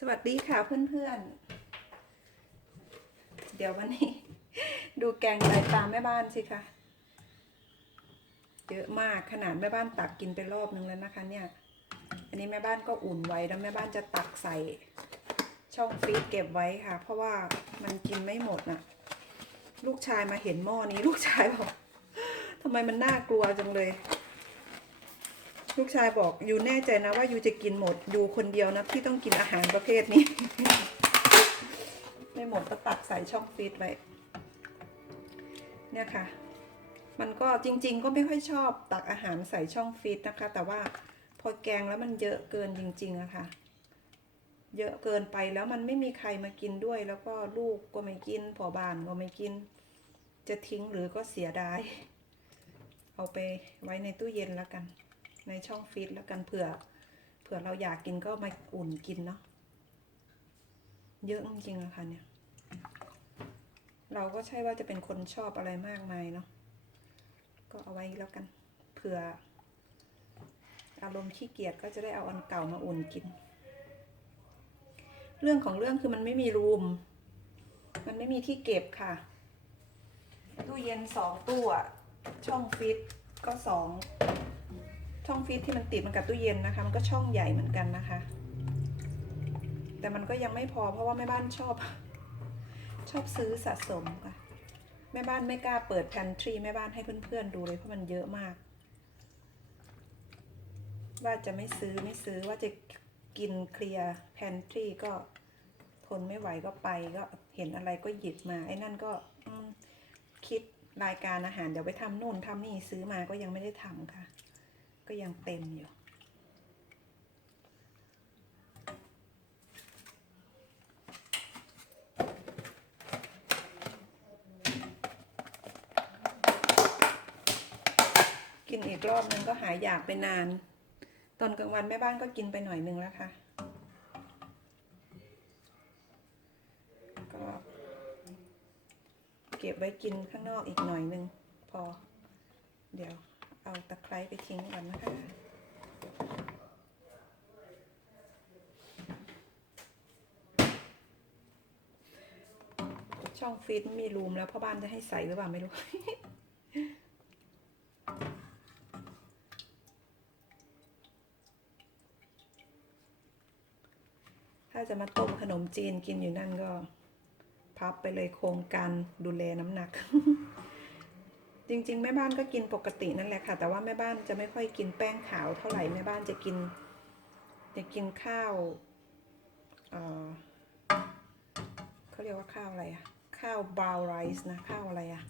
สวัสดีค่ะเพื่อนๆ เดี๋ยววันนี้ ดูแกงไตปลาแม่บ้านสิคะเยอะมากขนาดแม่บ้านตักกินไปรอบนึงแล้วนะคะเนี่ย อันนี้แม่บ้านก็อุ่นไว้แล้วแม่บ้านจะตักใส่ ช่องฟรีซเก็บไว้ค่ะ เพราะว่ามันกินไม่หมดน่ะ ลูกชายมาเห็นหม้อนี้ลูกชายบอกทำไมมันน่ากลัวจังเลย ลูกชายบอกยูแน่ใจนะว่ายูจะกินหมดยูคนเดียวนะที่ต้องกินอาหารประเภทนี้ ไม่หมดก็ตักใส่ช่องฟรีซไว้เนี่ยค่ะ มันก็จริง ๆ ก็ไม่ค่อยชอบตักอาหารใส่ช่องฟรีซนะคะ แต่ว่าพอแกงแล้วมันเยอะเกินจริงๆอะค่ะ เยอะเกินไปแล้วมันไม่มีใครมากินด้วย แล้วก็ลูกก็ไม่กินพอบ้านก็ไม่กิน จะทิ้งหรือก็เสียดาย เอาไปไว้ในตู้เย็นแล้วกัน ในช่องฟรีซแล้วกันเผื่อ เผื่อเราอยากกินก็มาอุ่นกินเนาะเยอะจริงๆอะค่ะเนี่ย เราก็ใช่ว่าจะเป็นคนชอบอะไรมากมายเนาะก็เอาไว้แล้วกันเผื่อ อารมณ์ขี้เกียจก็จะได้เอาอันเก่ามาอุ่นกิน เรื่องของเรื่องคือมันไม่มีรูม มันไม่มีที่เก็บค่ะ ตู้เย็นสองตู้อะช่องฟรีซก็สอง ช่องฟรีซที่มันติดมันกับตู้เย็นนะคะ มันก็ช่องใหญ่เหมือนกันนะคะ แต่มันก็ยังไม่พอเพราะว่าแม่บ้านชอบ ชอบซื้อสะสมค่ะ แม่บ้านไม่กล้าเปิด pantry แม่บ้านให้เพื่อนๆดูเลยเพราะมันเยอะมาก ว่าจะไม่ซื้อไม่ซื้อว่าจะกินเคลียร์ pantry ก็ทนไม่ไหวก็ไปก็เห็นอะไรก็หยิบมาไอ้นั่นก็คิดรายการอาหารเดี๋ยวไปทำนู่นทำนี่ซื้อมาก็ยังไม่ได้ทำค่ะ ก็ยังเต็มอยู่ กินอีกรอบนึงก็หายอยากไปนาน ตอนกลางวันแม่บ้านก็กินไปหน่อยนึงแล้วค่ะก็เก็บไว้กินข้างนอกอีกหน่อยนึงพอ เดี๋ยว เอาตะไคร้ไปทิ้งก่อนนะคะช่องฟีดไม่มีรูมแล้วพ่อบ้านจะให้ใส่หรือเปล่าไม่รู้ ถ้าจะมาต้มขนมจีนกินอยู่นั่นก็ พับไปเลยโครงการดูแลน้ำหนัก จริง ๆ แม่บ้านก็กินปกตินั่นแหละค่ะ แต่ว่าแม่บ้านจะไม่ค่อยกินแป้งขาวเท่าไหร่แม่บ้านจะกิน จะกินข้าวเออเขาเรียกว่าข้าวอะไรอะข้าวบาวน์ไรซ์นะข้าวอะไรอะ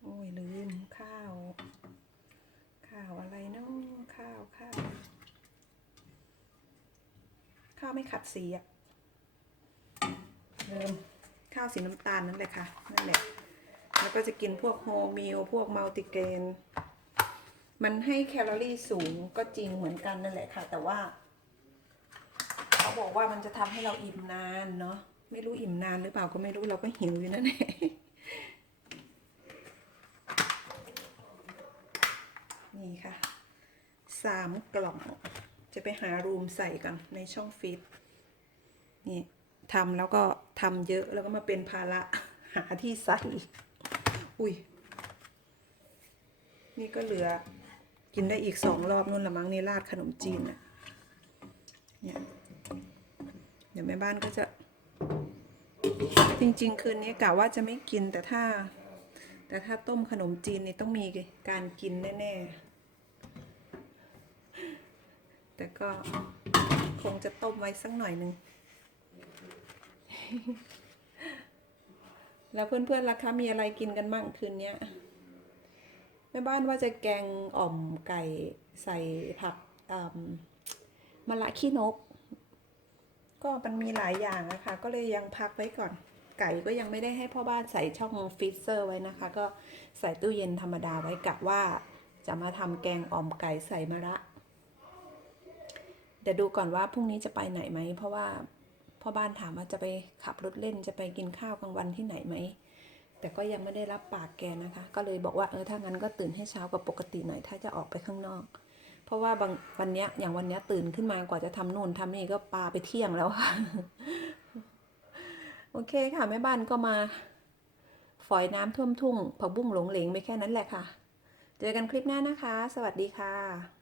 โอ้ยลืมข้าว ข้าวอะไรเนาะข้าวข้าวข้าวไม่ขัดสีอะเริ่มข้าวสีน้ำตาลนั่นแหละค่ะนั่นแหละ แล้วก็จะกินพวกโฮมิลพวกมัลติเกรนมันให้แคลอรี่สูงก็จริงเหมือนกันนั่นแหละค่ะ แต่ว่า เขาบอกว่ามันจะทำให้เราอิ่มนานเนาะไม่รู้อิ่มนานหรือเปล่าก็ไม่รู้เราก็หิวอยู่นั่นแหละนี่ค่ะสามกล่อง จะไปหารูมใส่ก่อนในช่องฟีดนี่ทำแล้วก็ทำเยอะแล้วก็มาเป็นภาระหาที่ใส่ อุ้ย นี่ก็เหลือ กินได้อีกสองรอบนู่นละมั้งนี่ราดขนมจีนน่ะเนี่ย เดี๋ยวแม่บ้านก็จะ จริง ๆ คืนนี้กะว่าจะไม่กินแต่ถ้า แต่ถ้าต้มขนมจีนนี่ต้องมีการกินแน่ ๆ แต่ก็คงจะต้มไว้สักหน่อยหนึ่ง แล้วเพื่อนๆล่ะคะมีอะไรกินกันบ้างคืนเนี้ยแม่บ้านว่าจะแกงอ่อมไก่ใส่ผักมะละขี้นก ก็มันมีหลายอย่างนะคะ ก็เลยยังพักไว้ก่อน ไก่ก็ยังไม่ได้ให้พ่อบ้านใส่ช่องฟรีเซอร์ไว้นะคะ ก็ใส่ตู้เย็นธรรมดาไว้กะว่า จะมาทำแกงอ่อมไก่ใส่มะระเดี๋ยวดูก่อนว่าพรุ่งนี้จะไปไหนไหมเพราะว่า พ่อบ้านถามว่าจะไปขับรถเล่นจะไปกินข้าวกลางวันที่ไหนไหมแต่ก็ยังไม่ได้รับปากแกนะคะ ก็เลยบอกว่าเออถ้างั้นก็ตื่นให้เช้ากว่าปกติหน่อยถ้าจะออกไปข้างนอก เพราะว่าบางวันเนี้ยอย่างวันเนี้ยตื่นขึ้นมากว่าจะทำนู่นทำนี่ก็ปลาไปเที่ยงแล้วค่ะโอเคค่ะแม่บ้านก็มา ฝอยน้ำท่วมทุ่งผักบุ้งหลงเหลงไปแค่นั้นแหละค่ะ เจอกันคลิปหน้านะคะ สวัสดีค่ะ